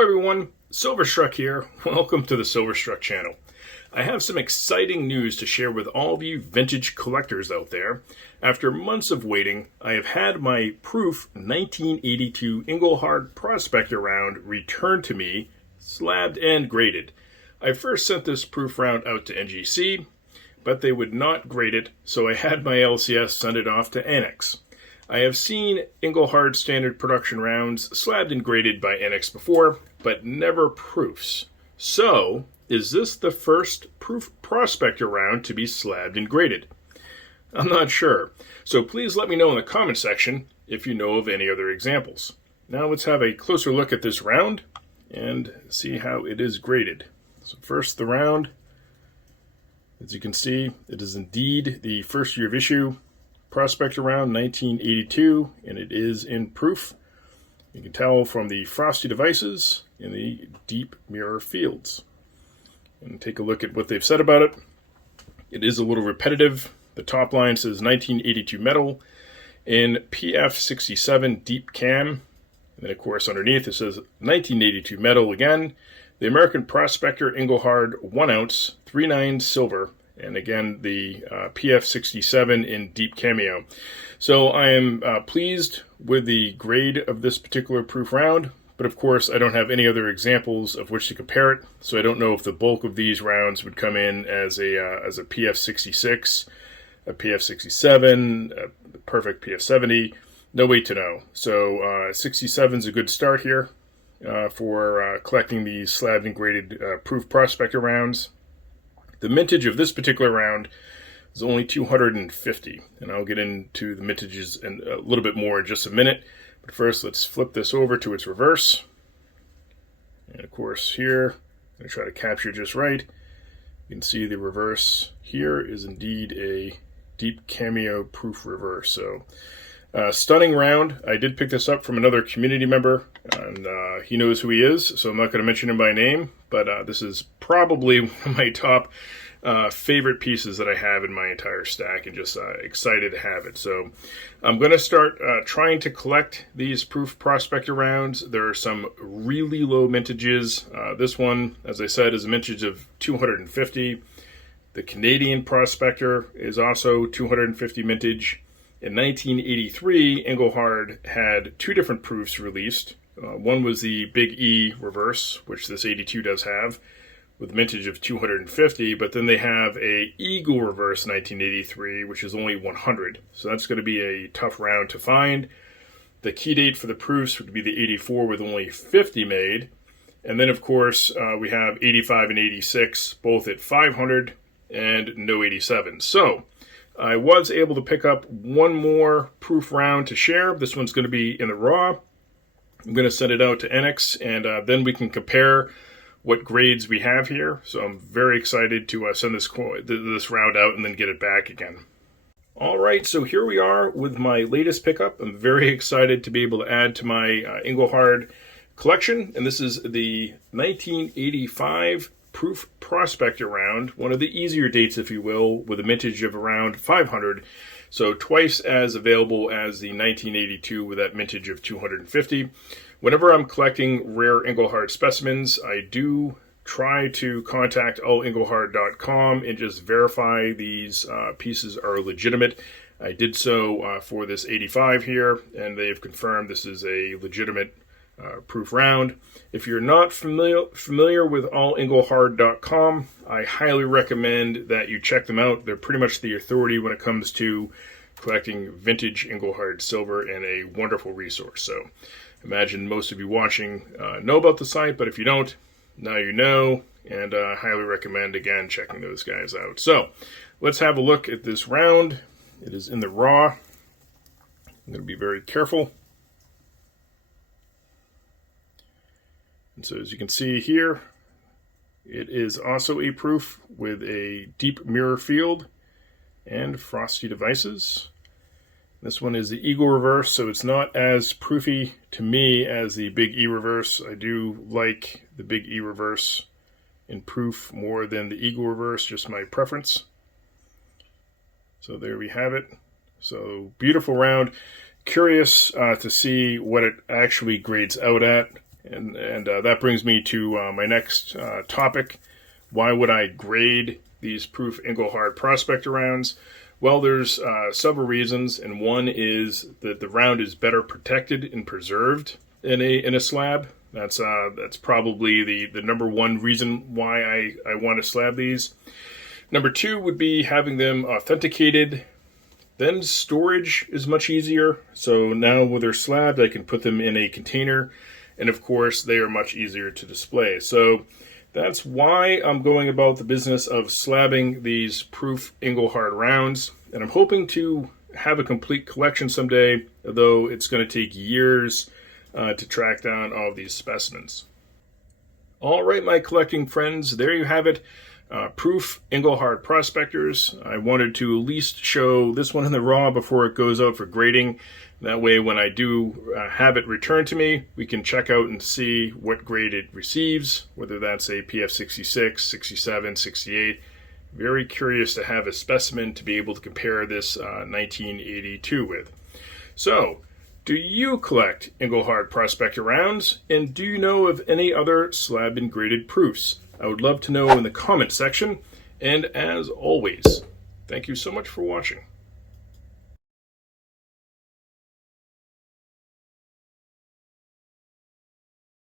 Hello everyone, Silverstruck here. Welcome to the Silverstruck channel. I have some exciting news to share with all of you vintage collectors out there. After months of waiting, I have had my proof 1982 Engelhard Prospector round returned to me, slabbed and graded. I first sent this proof round out to NGC, but they would not grade it, so I had my LCS send it off to Annex. I have seen Engelhard standard production rounds slabbed and graded by Annex before, but never proofs. So, is this the first proof prospector round to be slabbed and graded? I'm not sure, so please let me know in the comment section if you know of any other examples. Now let's have a closer look at this round and see how it is graded. So first the round, as you can see, it is indeed the first year of issue Prospector round 1982, and it is in proof. You can tell from the frosty devices in the deep mirror fields. And take a look at what they've said about it. It is a little repetitive. The top line says 1982 metal in PF67 deep cam. And then of course underneath it says 1982 metal again. The American Prospector Engelhard 1 ounce 3/9 silver. And again, the PF67 in deep cameo. So I am pleased with the grade of this particular proof round, but of course I don't have any other examples of which to compare it, so I don't know if the bulk of these rounds would come in as a PF66, a PF67, a perfect PF70. No way to know. So 67 is a good start here for collecting these slabbed and graded proof prospector rounds. The mintage of this particular round is only 250, and I'll get into the mintages in a little bit more in just a minute. But first, let's flip this over to its reverse. And of course, here, I'm going to try to capture just right. You can see the reverse here is indeed a deep cameo proof reverse. So, stunning round. I did pick this up from another community member, and he knows who he is, so I'm not going to mention him by name, but this is probably one of my top favorite pieces that I have in my entire stack, and just excited to have it. So I'm going to start trying to collect these proof prospector rounds. There are some really low mintages. This one, as I said, is a mintage of 250. The Canadian Prospector is also 250 mintage. In 1983, Engelhard had two different proofs released. One was the Big E reverse, which this 82 does have, with mintage of 250, but then they have a Eagle reverse 1983, which is only 100. So that's going to be a tough round to find. The key date for the proofs would be the 84 with only 50 made. And then, of course, we have 85 and 86, both at 500 and no 87. So I was able to pick up one more proof round to share. This one's going to be in the raw. I'm going to send it out to Annex, and then we can compare what grades we have here. So I'm very excited to send this round out and then get it back again. All right, so here we are with my latest pickup. I'm very excited to be able to add to my Engelhard collection, and this is the 1985 proof prospector round, one of the easier dates, if you will, with a mintage of around 500, so twice as available as the 1982 with that mintage of 250. Whenever I'm collecting rare Engelhard specimens, I do try to contact allengelhard.com and just verify these pieces are legitimate. I did so for this 85 here, and they've confirmed this is a legitimate proof round. If you're not familiar with allengelhard.com, I highly recommend that you check them out. They're pretty much the authority when it comes to collecting vintage Engelhard silver, and a wonderful resource. So imagine most of you watching know about the site, but if you don't, now you know, and I highly recommend, again, checking those guys out. So let's have a look at this round. It is in the raw. I'm going to be very careful. And so as you can see here, it is also a proof with a deep mirror field and frosty devices. This one is the Eagle reverse, so it's not as proofy to me as the Big E reverse. I do like the Big E reverse in proof more than the Eagle reverse, just my preference. So there we have it. So beautiful round. Curious to see what it actually grades out at. And that brings me to my next topic. Why would I grade these proof Engelhard Prospector rounds? Well, there's several reasons, and one is that the round is better protected and preserved in a slab. That's probably the number one reason why I want to slab these. Number two would be having them authenticated. Then storage is much easier. So now with their slabbed, I can put them in a container, and of course they are much easier to display. So that's why I'm going about the business of slabbing these proof Engelhard rounds, and I'm hoping to have a complete collection someday, though it's going to take years to track down all of these specimens. All right, my collecting friends, there you have it. Proof Engelhard Prospectors. I wanted to at least show this one in the raw before it goes out for grading. That way, when I do have it returned to me, we can check out and see what grade it receives, whether that's a PF 66, 67, 68. Very curious to have a specimen to be able to compare this 1982 with. So, do you collect Engelhard Prospector rounds? And do you know of any other slab and graded proofs? I would love to know in the comment section. And as always, thank you so much for watching.